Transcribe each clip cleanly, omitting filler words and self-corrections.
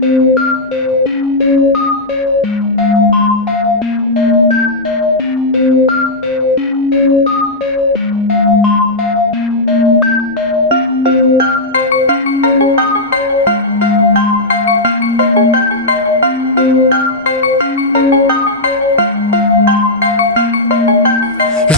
Je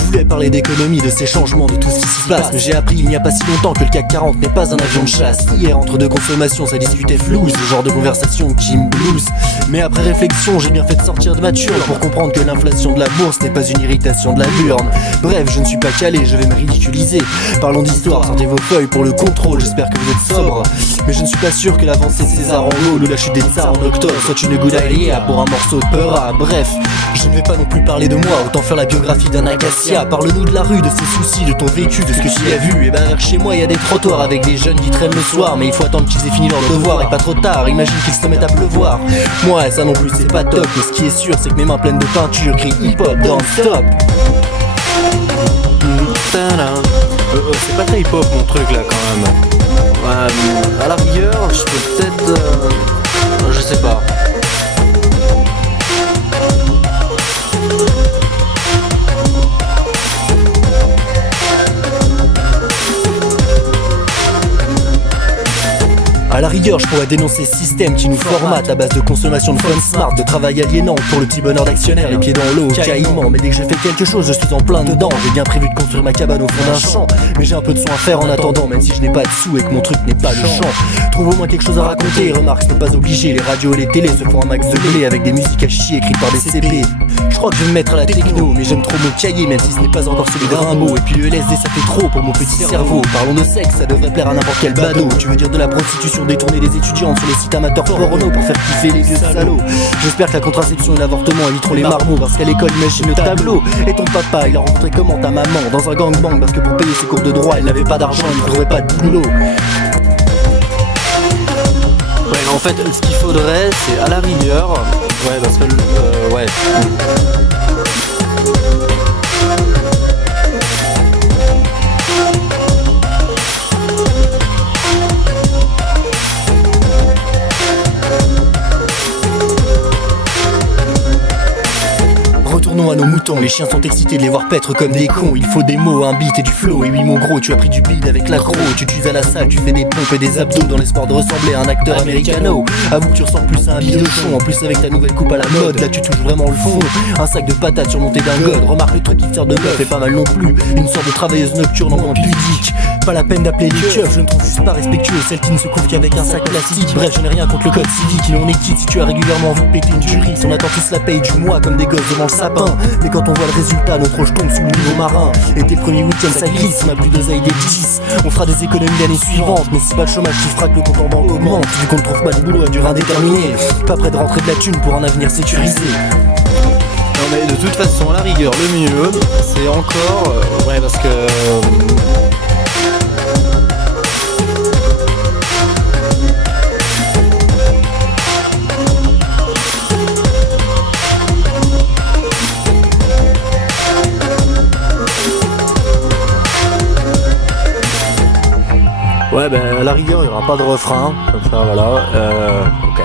voulais parler d'économie, de ces changements, de tout ce qui s'y passe, mais j'ai appris il n'y a pas si longtemps que le CAC 40 n'est pas un avion de chasse. Hier, entre deux consommations, ça discutait flouze, le genre de conversation qui me blouse. Mais après réflexion, j'ai bien fait de sortir de ma turne pour comprendre que l'inflation de la bourse n'est pas une irritation de la burne. Bref, je ne suis pas calé, je vais me ridiculiser. Parlons d'histoire, sortez vos feuilles pour le contrôle, j'espère que vous êtes sobre. Mais je ne suis pas sûr que l'avancée de César en Gaule ou la chute des tsars en octobre soit une good idea pour un morceau de Peura. Bref, je ne vais pas non plus parler de moi, autant faire la biographie d'un acacia. Parle-nous de la rue, de ses soucis, de ton vécu, de ce que tu y as vu. Et ben vers chez moi il y a des trottoirs avec des jeunes qui traînent le soir, mais il faut attendre qu'ils aient fini leur devoir et pas trop tard, imagine qu'ils se mettent à pleuvoir. Moi ça non plus c'est pas top, mais ce qui est sûr c'est que mes mains pleines de peinture crient hip-hop dans le stop. C'est pas très hip-hop mon truc là quand même. À la rigueur, je peux peut-être... je sais pas. À la rigueur, je pourrais dénoncer ce système qui nous formate à base de consommation de fun smart, de travail aliénant pour le petit bonheur d'actionnaire, les pieds dans l'eau, caïman. Mais dès que je fais quelque chose, je suis en plein dedans. J'ai bien prévu de construire ma cabane au fond d'un champ, mais j'ai un peu de soin à faire en attendant, même si je n'ai pas de sous et que mon truc n'est pas le chant. Trouve au moins quelque chose à raconter, remarque, ce n'est pas obligé. Les radios et les télés se font un max de blé avec des musiques à chier écrites par des CP. Je crois que je vais me mettre à la techno, mais j'aime trop mon cahier, même si ce n'est pas encore celui de Rimbaud. Et puis le LSD ça fait trop pour mon petit cerveau. Parlons de sexe, ça devrait plaire à n'importe quel badaud. Tu veux dire de la prostitution détournée des étudiantes sur les sites amateurs porno pour faire kiffer les vieux salauds. J'espère que la contraception et l'avortement éviteront les marmots, parce qu'à l'école imagine le tableau. Et ton papa il a rencontré comment ta maman? Dans un gangbang, parce que pour payer ses cours de droit il n'avait pas d'argent, il ne trouvait pas de boulot. Ouais, en fait, ce qu'il faudrait, c'est à la rigueur. Ouais, parce que. Ouais. Retournons à nos moutons, les chiens sont excités de les voir paître comme des cons. Il faut des mots, un beat et du flow. Et oui mon gros, tu as pris du bide avec l'accro. Tu tues à la salle, tu fais des pompes et des abdos dans l'espoir de ressembler à un acteur américano. Avoue que tu ressembles plus à un bidochon. En plus avec ta nouvelle coupe à la mode, là tu touches vraiment le fond. Un sac de patates surmonté d'un god. Remarque le truc qui te sert de meuf est pas mal non plus. Une sorte de travailleuse nocturne en moins pudique. Pas la peine d'appeler les keufs, je ne trouve juste pas respectueux celle qui ne se couvre qu'avec un sac plastique. Bref, je n'ai rien contre le code civique, il en est quitte si tu as régulièrement envie de péter une jury. On attend tous la paye du mois comme des gosses devant le sapin. Mais quand on voit le résultat, notre roche tombe sous le niveau marin. Et tes premiers week-ends ça glisse, on a plus d'oseille des 10. On fera des économies l'année suivante, mais c'est pas le chômage qui fera que le compte en banque augmente. Vu qu'on ne trouve pas de boulot à durée indéterminée, pas près de rentrer de la thune pour un avenir sécurisé. Non mais de toute façon, à la rigueur, le mieux, c'est encore... ouais, parce que... Ouais, ben à la rigueur, il n'y aura pas de refrain. Comme ça, voilà. Ok.